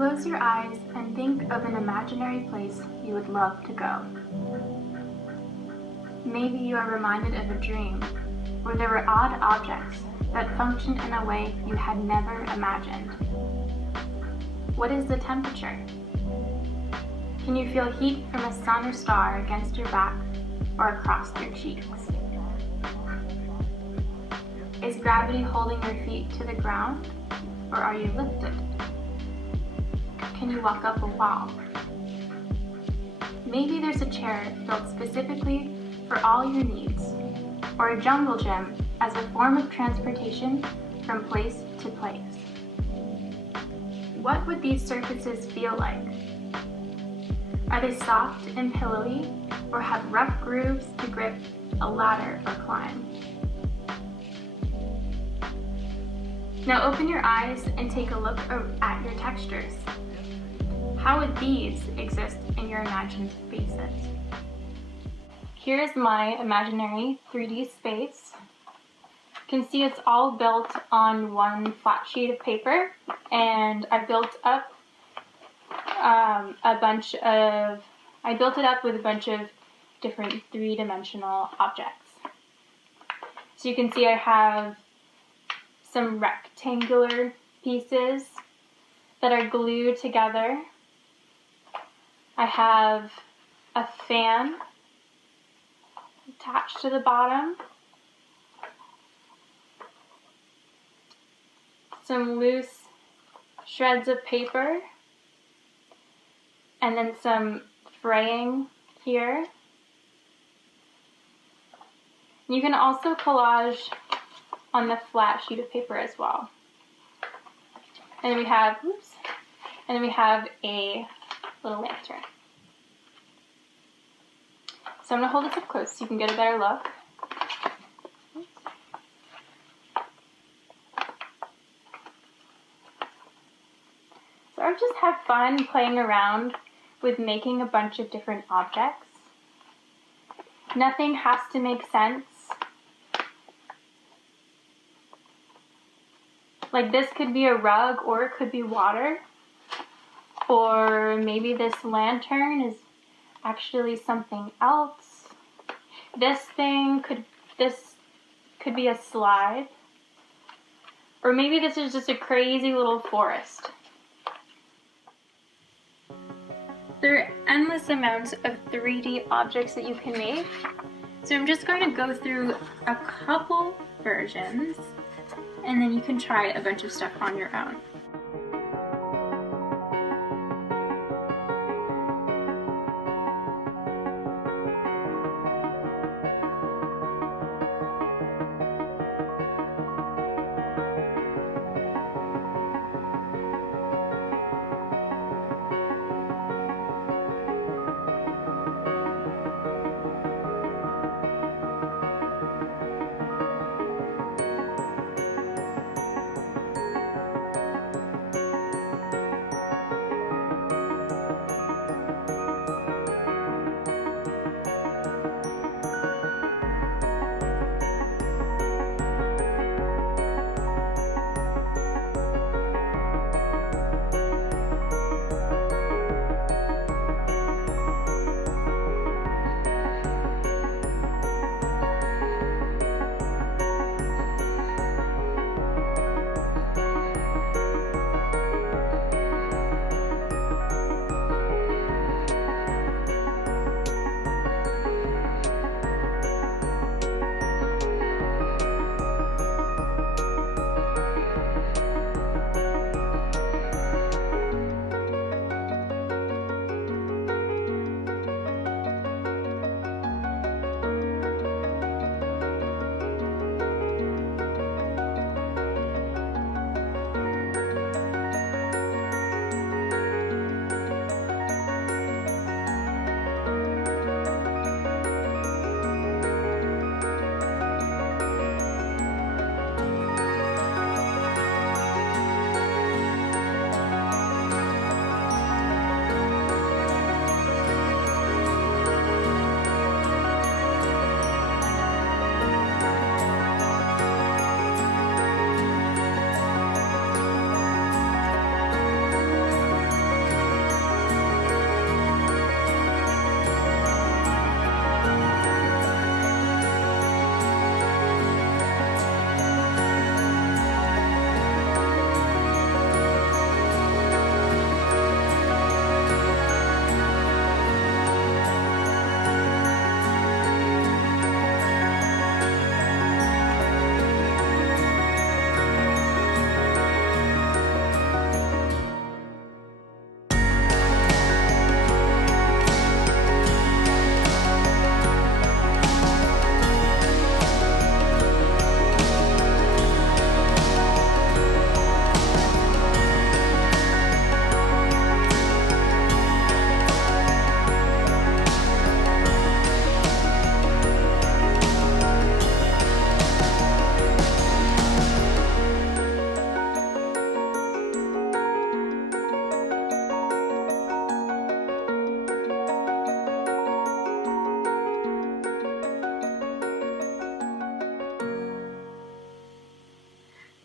Close your eyes and think of an imaginary place you would love to go. Maybe you are reminded of a dream where there were odd objects that functioned in a way you had never imagined. What is the temperature? Can you feel heat from a sun or star against your back or across your cheeks? Is gravity holding your feet to the ground, or are you lifted? Can you walk up a wall? Maybe there's a chair built specifically for all your needs, or a jungle gym as a form of transportation from place to place. What would these surfaces feel like? Are they soft and pillowy, or have rough grooves to grip a ladder or climb? Now open your eyes and take a look at your textures. How would these exist in your imagined spaces? Here's my imaginary 3D space. You can see it's all built on one flat sheet of paper, and I built it up with a bunch of different three-dimensional objects. So you can see I have some rectangular pieces that are glued together. I have a fan attached to the bottom, some loose shreds of paper, and then some fraying here. You can also collage on the flat sheet of paper as well. And then we have, a little lantern. So I'm going to hold this up close so you can get a better look. So I've just had fun playing around with making a bunch of different objects. Nothing has to make sense. Like this could be a rug, or it could be water. Or maybe this lantern is actually something else. This could be a slide. Or maybe this is just a crazy little forest. There are endless amounts of 3D objects that you can make. So I'm just going to go through a couple versions, and then you can try a bunch of stuff on your own.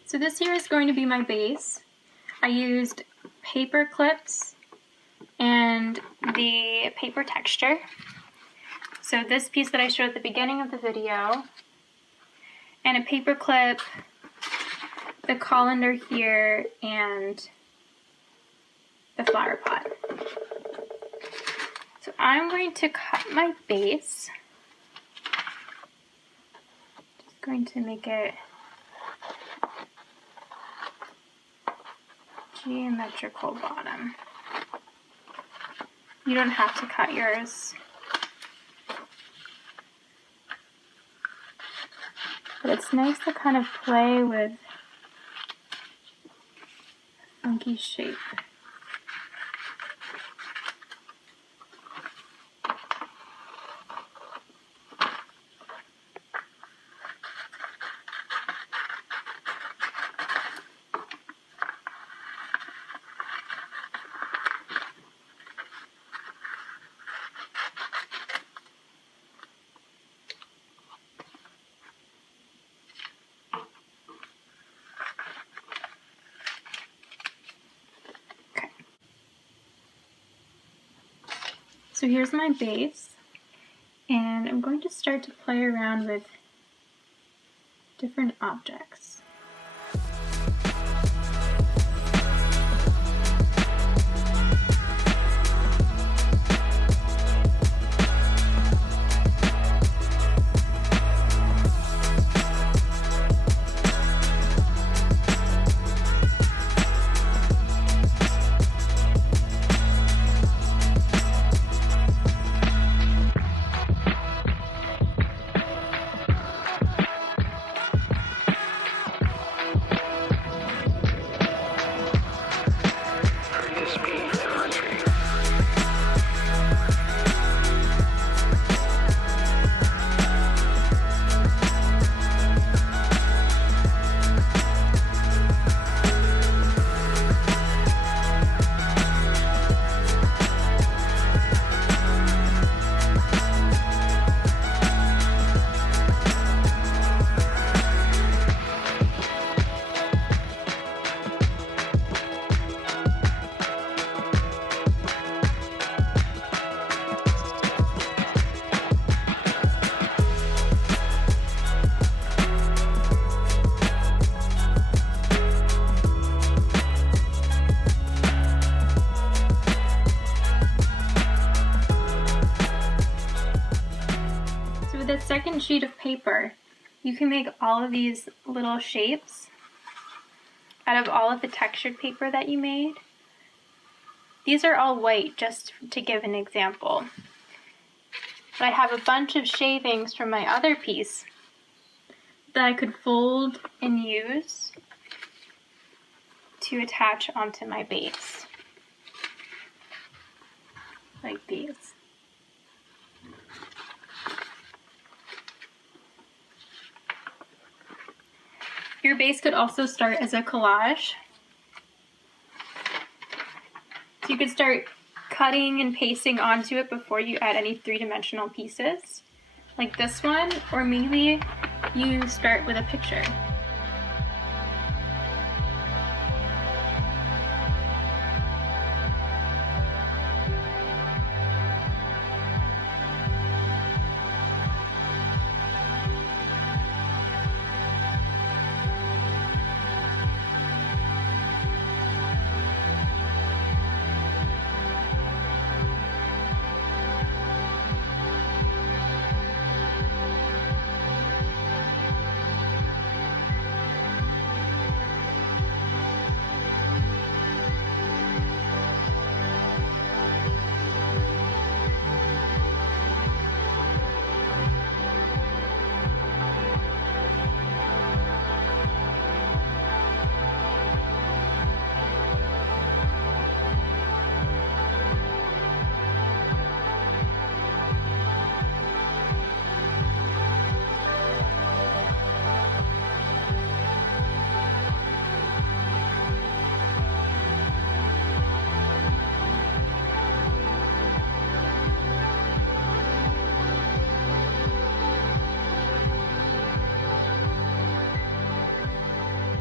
So this here is going to be my base. I used paper clips and the paper texture. So this piece that I showed at the beginning of the video, and a paper clip, the colander here, and the flower pot. So I'm going to cut my base. Just going to make it geometrical bottom. You don't have to cut yours. But it's nice to kind of play with a funky shape. So here's my base, and I'm going to start to play around with different objects. With the second sheet of paper, you can make all of these little shapes out of all of the textured paper that you made. These are all white, just to give an example. But I have a bunch of shavings from my other piece that I could fold and use to attach onto my base, like these. Your base could also start as a collage. So you could start cutting and pasting onto it before you add any three-dimensional pieces, like this one, or maybe you start with a picture.